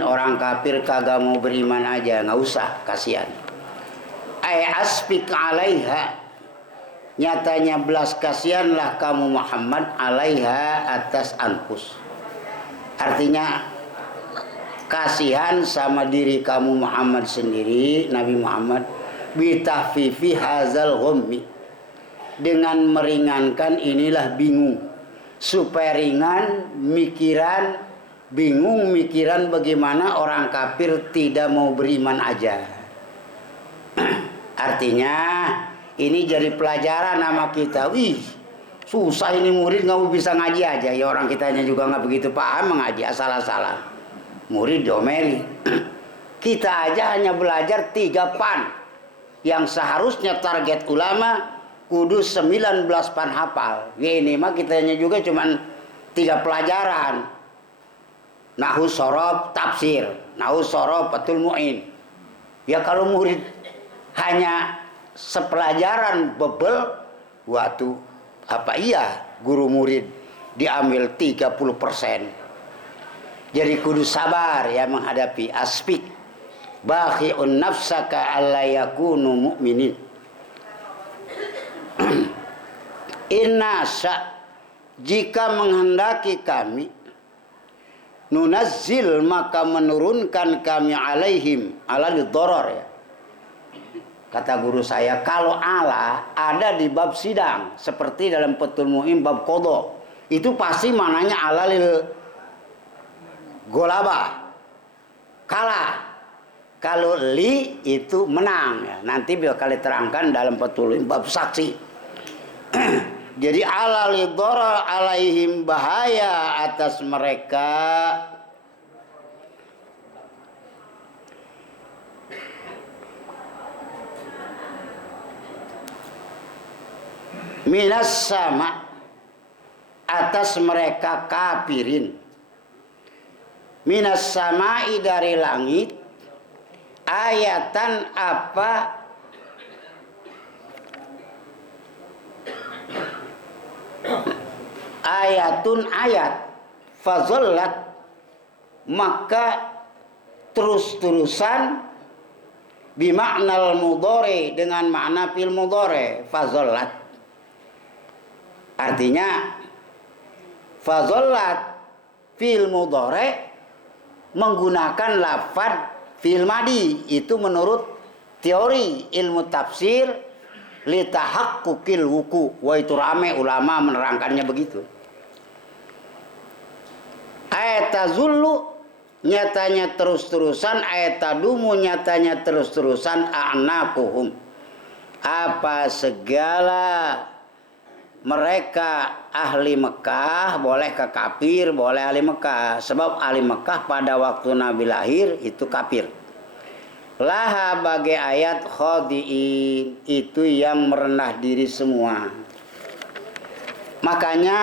Orang kafir kagak mau beriman aja, nggak usah, kasihan. Aspik alaiha, nyatanya belas kasihanlah kamu Muhammad alaiha atas anfus. Artinya kasihan sama diri kamu Muhammad sendiri, Nabi Muhammad, bitahfifi hazal ghammi, dengan meringankan inilah bingung, supaya ringan mikiran, bingung mikiran bagaimana orang kafir tidak mau beriman aja. Artinya ini jadi pelajaran sama kita. Wih, susah ini murid nggak bisa ngaji aja. Ya orang kitanya juga nggak begitu paham mengaji, asal-asalan. Murid domeli. Kita aja hanya belajar 3 pan yang seharusnya target ulama kudus 19 pan hafal. Ya ini mah kitanya juga cuman 3 pelajaran. Nahu sorob tafsir, nahu sorob fathul mu'in. Ya kalau murid hanya sepelajaran bebel, waktu apa iya guru murid diambil 30%. Jadi kudu sabar ya menghadapi aspik. Bakhi'un nafsaka alla yakunu mu'minin. Inna jika menghendaki kami, nunazzil maka menurunkan kami alaihim, ala lidoror ya. Kata guru saya, kalau Allah ada di bab sidang seperti dalam Fathul Mu'in bab qadha, itu pasti mananya ala lil golaba, kalah. Kalau li itu menang ya. Nanti bakal diterangkan dalam Fathul Mu'in bab saksi. Jadi ala lidoror alaihim, bahaya atas mereka. Minas sama, atas mereka kafirin. Minas samai, dari langit. Ayatan apa? Ayatun ayat. Fazollat, maka terus-terusan. Bimaknal mudhari, dengan makna fil mudhari. Fazollat, artinya fazollat fil mudhari menggunakan lafaz fil madi. Itu menurut teori ilmu tafsir litahaqqukil wuku. Wah, itu rame ulama menerangkannya begitu. Ayatazullu, nyatanya terus-terusan. Ayatadumu, nyatanya terus-terusan. A'naquhum, apa segala mereka ahli Mekah, boleh ke kafir, boleh ahli Mekah. Sebab ahli Mekah pada waktu Nabi lahir itu kafir. Laha, bagai ayat khodi'in, itu yang merendah diri semua. Makanya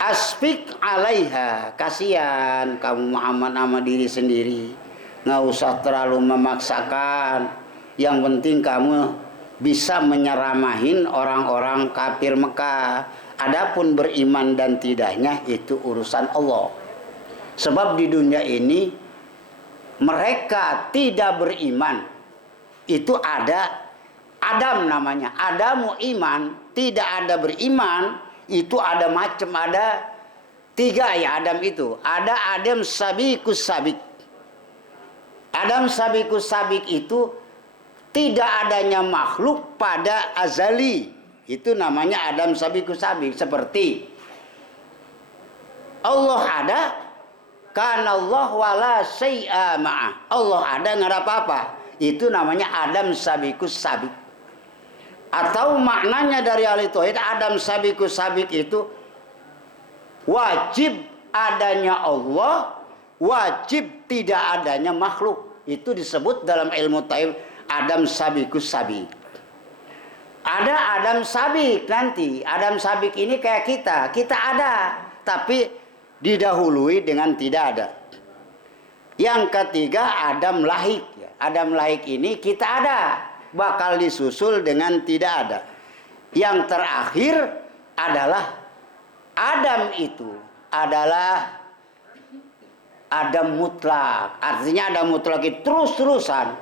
aspik alaiha, kasihan kamu Muhammad sama diri sendiri. Nggak usah terlalu memaksakan. Yang penting kamu bisa menyeramahin orang-orang kafir Mekah. Adapun beriman dan tidaknya itu urusan Allah. Sebab di dunia ini mereka tidak beriman. Itu ada Adam namanya. Adamu iman, tidak ada beriman. Itu ada macam, ada 3 ya Adam itu. Ada Adam sabikus sabik. Adam sabikus sabik itu tidak adanya makhluk pada azali. Itu namanya Adam sabikus sabik. Seperti Allah ada, karena Allah wala syai'a ma'ah. Allah ada, nggak ada apa-apa. Itu namanya Adam sabikus sabik. Atau maknanya dari ahli tauhid, Adam sabikus sabik itu wajib adanya Allah, wajib tidak adanya makhluk. Itu disebut dalam ilmu tauhid Adam sabikus sabik. Ada Adam sabik nanti. Adam sabik ini kayak kita ada, tapi didahului dengan tidak ada. Yang ketiga Adam lahik. Adam lahik ini kita ada, bakal disusul dengan tidak ada. Yang terakhir adalah Adam itu adalah ada mutlak. Artinya ada mutlak itu terus-terusan.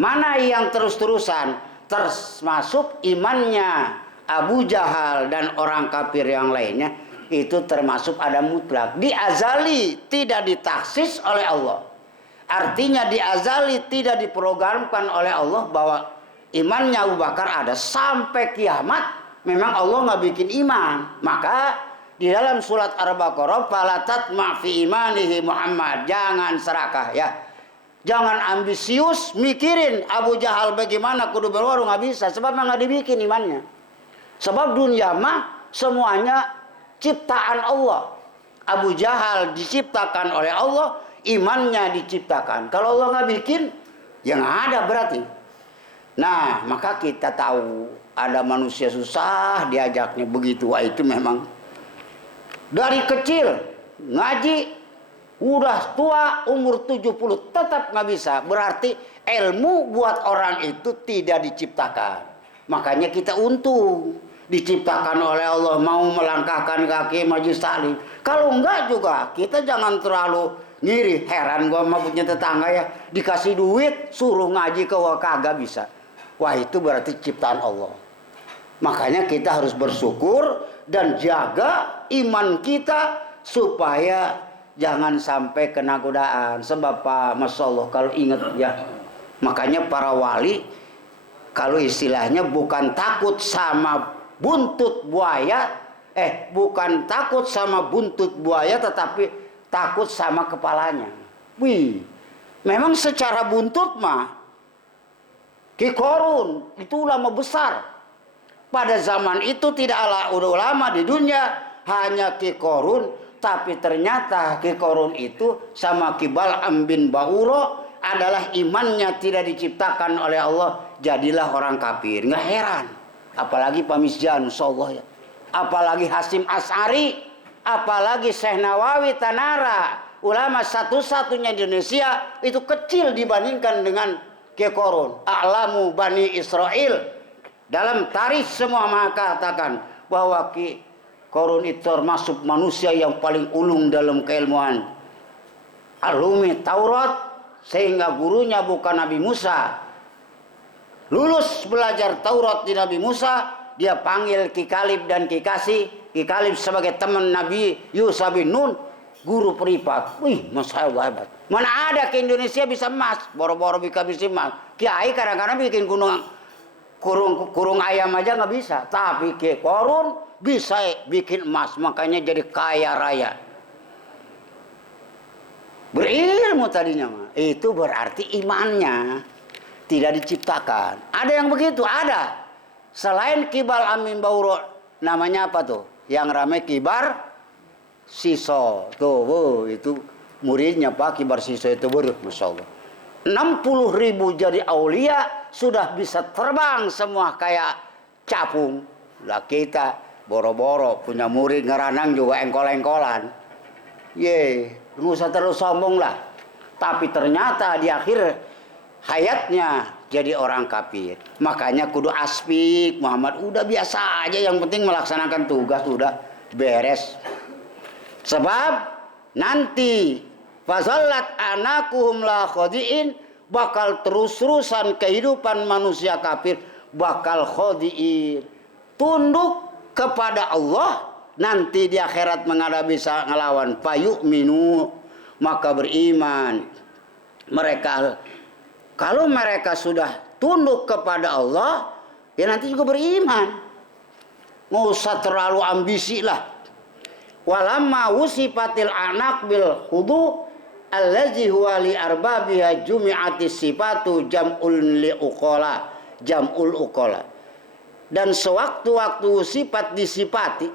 Mana yang terus-terusan? Termasuk imannya Abu Jahal dan orang kafir yang lainnya, itu termasuk ada mutlak. Di azali, tidak ditaksis oleh Allah. Artinya di azali tidak diprogramkan oleh Allah bahwa imannya Abu Bakar ada sampai kiamat. Memang Allah nggak bikin iman. Maka di dalam surat Al-Baqarah, fala tatma fi imanihi Muhammad, jangan serakah ya. Jangan ambisius mikirin Abu Jahal bagaimana kudu berwarung, nggak bisa, sebab nggak dibikin imannya. Sebab dunia mah semuanya ciptaan Allah. Abu Jahal diciptakan oleh Allah, imannya diciptakan. Kalau Allah nggak bikin, ya nggak ada berarti. Nah, maka kita tahu ada manusia susah diajaknya begitu. Wah, itu memang dari kecil ngaji, udah tua umur 70 tetap nggak bisa. Berarti ilmu buat orang itu tidak diciptakan. Makanya kita untung diciptakan oleh Allah, mau melangkahkan kaki majlis taklim. Kalau enggak juga kita jangan terlalu ngiri. Heran gua sama punya tetangga ya, dikasih duit suruh ngaji ke kagak bisa. Wah, itu berarti ciptaan Allah. Makanya kita harus bersyukur dan jaga iman kita supaya jangan sampai kena godaan. Sebab Pak, Masya Allah, kalau ingat ya, makanya para wali kalau istilahnya bukan takut sama buntut buaya, bukan takut sama buntut buaya, tetapi takut sama kepalanya. Wih, memang secara buntut mah Ki Korun itu ulama besar. Pada zaman itu tidak ada ulama di dunia, hanya Ki Korun. Tapi ternyata Ki Korun itu sama Ki Bal'am bin Ba'uro adalah imannya tidak diciptakan oleh Allah, jadilah orang kafir. Nggak heran. Apalagi Pak Misjan, Masya ya. Apalagi Hasim As'ari, apalagi Syekh Nawawi Tanara, ulama satu-satunya di Indonesia itu kecil dibandingkan dengan Ki Korun. A'lamu Bani Israel. Dalam tarikh semua mengatakan bahwa Ki Korun itu termasuk manusia yang paling ulung dalam keilmuan. Alumi Taurat, sehingga gurunya bukan Nabi Musa. Lulus belajar Taurat di Nabi Musa, dia panggil Ki Kalib dan Ki Kasih. Ki Kalib sebagai teman Nabi Yusuf bin Nun, guru privat. Wih, Masya Allah hebat. Mana ada ke Indonesia bisa emas, boro-boro bisa emas. Kiai kadang-kadang bikin kurung ayam aja nggak bisa. Tapi Ki Korun bisa bikin emas, makanya jadi kaya raya. Berilmu tadinya mah. Itu berarti imannya tidak diciptakan. Ada yang begitu, ada. Selain Kibal Amin Bauro, namanya apa tuh? Yang ramai Kibar Siso. Tuh, itu muridnya Pak Kibar Siso itu Masya Allah. 60.000 jadi aulia, sudah bisa terbang semua kayak capung. Lah kita boro-boro punya murid ngeranang juga engkol-engkolan. Nggak usah terlalu sombong lah. Tapi ternyata di akhir hayatnya jadi orang kafir. Makanya kudu aspik Muhammad, udah biasa aja, yang penting melaksanakan tugas, udah beres. Sebab nanti fazallat anakuhum la khodiin, bakal terus-terusan kehidupan manusia kafir bakal khodiin, tunduk kepada Allah. Nanti di akhirat menghadap bisa ngelawan fayu'minu, maka beriman mereka. Kalau mereka sudah tunduk kepada Allah, ya nanti juga beriman. Nggak usah terlalu ambisi lah. Walamma wusifatil anak bil khudu allazi huwa li arbabiha jumi'atis sifatu jam'ul li uqala, jam'ul uqala. Dan sewaktu-waktu sifat disifati,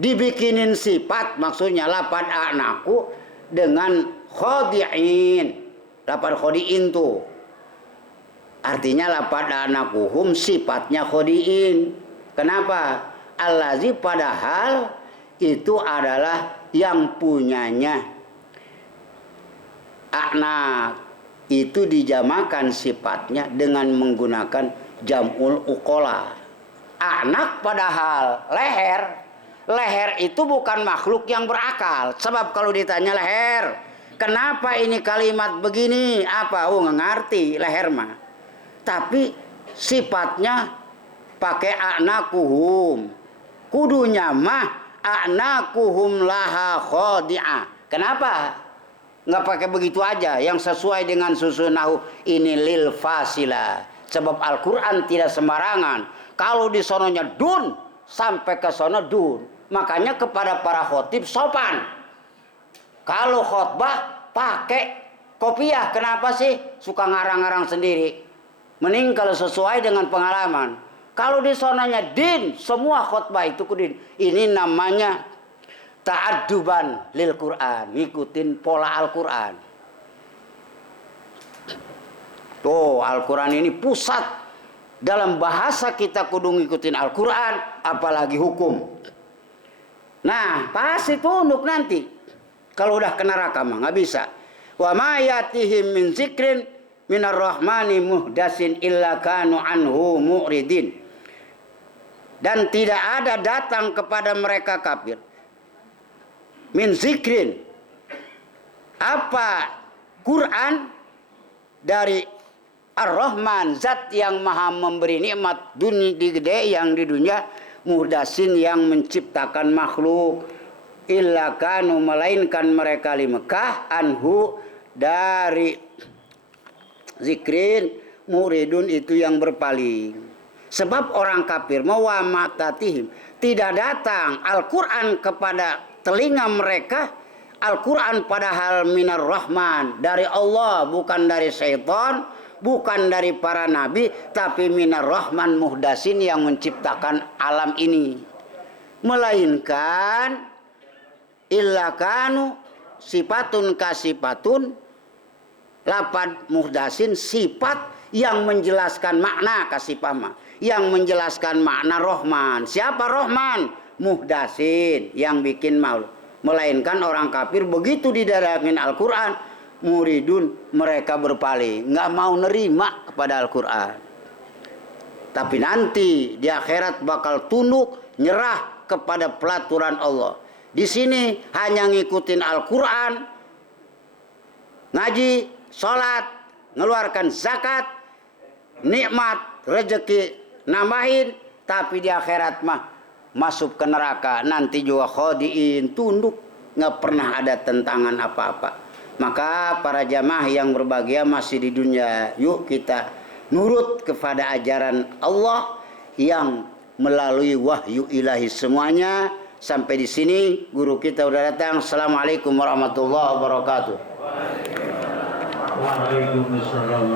dibikinin sifat, maksudnya lapad anakku dengan khodi'in. Lapad khodi'in tuh artinya lapad anakuhum sifatnya khodi'in. Kenapa? Allazi, padahal itu adalah yang punyanya anak, itu dijamakan sifatnya dengan menggunakan jam'ul uqola. Anak padahal leher itu bukan makhluk yang berakal. Sebab kalau ditanya leher, Kenapa ini kalimat begini? Apa? Oh, nggak ngerti leher mah. Tapi sifatnya pakai a'nakuhum. Kudunya mah a'nakuhum laha khadi'ah. Kenapa? Nggak pakai begitu aja. Yang sesuai dengan susun nahu ini lil fasila. Sebab Al-Quran tidak sembarangan. Kalau di sononya dun, sampai ke sono dun. Makanya kepada para khotib sopan. Kalau khotbah pakai kopiah, kenapa sih? Suka ngarang-ngarang sendiri. Mending kalau sesuai dengan pengalaman. Kalau di sonanya din, semua khotbah itu kudin. Ini namanya ta'adduban lil Quran, ngikutin pola Al-Quran. Tuh, Al-Quran ini pusat dalam bahasa kita kudu ngikutin Al-Quran, apalagi hukum. Nah, pasti tunduk nanti. Kalau udah kena neraka mah nggak bisa. Wa ma yatihim min zikrin minar rahmani muhdasin illa kanu anhu mu'ridin. Dan tidak ada datang kepada mereka kafir min zikrin, apa Quran dari Ar-Rahman, zat yang maha memberi nikmat dunia di gede yang di dunia, muhdasin yang menciptakan makhluk, illa kanu melainkan mereka li Mekah anhu dari zikrin muridun itu yang berpaling. Sebab orang kafir mawamatihim tidak datang Al-Quran kepada telinga mereka. Al-Quran padahal minar rahman, dari Allah, bukan dari syaitan, bukan dari para nabi, tapi minar rahman muhdasin yang menciptakan alam ini. Melainkan illa kanu sifatun kasifatun, lapan muhdasin sifat yang menjelaskan makna kasifama, yang menjelaskan makna Rahman. Siapa Rahman? Muhdasin, yang bikin malu. Melainkan orang kafir begitu didatangin Al-Quran, muridun mereka berpaling, nggak mau nerima kepada Al-Quran. Tapi nanti di akhirat bakal tunduk nyerah kepada pelaturan Allah. Di sini hanya ngikutin Al-Quran, ngaji, sholat, ngeluarkan zakat, nikmat, rezeki nambahin. Tapi di akhirat mah masuk ke neraka, nanti juga khodiin, tunduk, nggak pernah ada tentangan apa-apa. Maka para jamaah yang berbahagia masih di dunia, yuk kita nurut kepada ajaran Allah yang melalui wahyu ilahi semuanya. Sampai di sini guru kita udah datang. Assalamualaikum warahmatullahi wabarakatuh. Waalaikumsalam.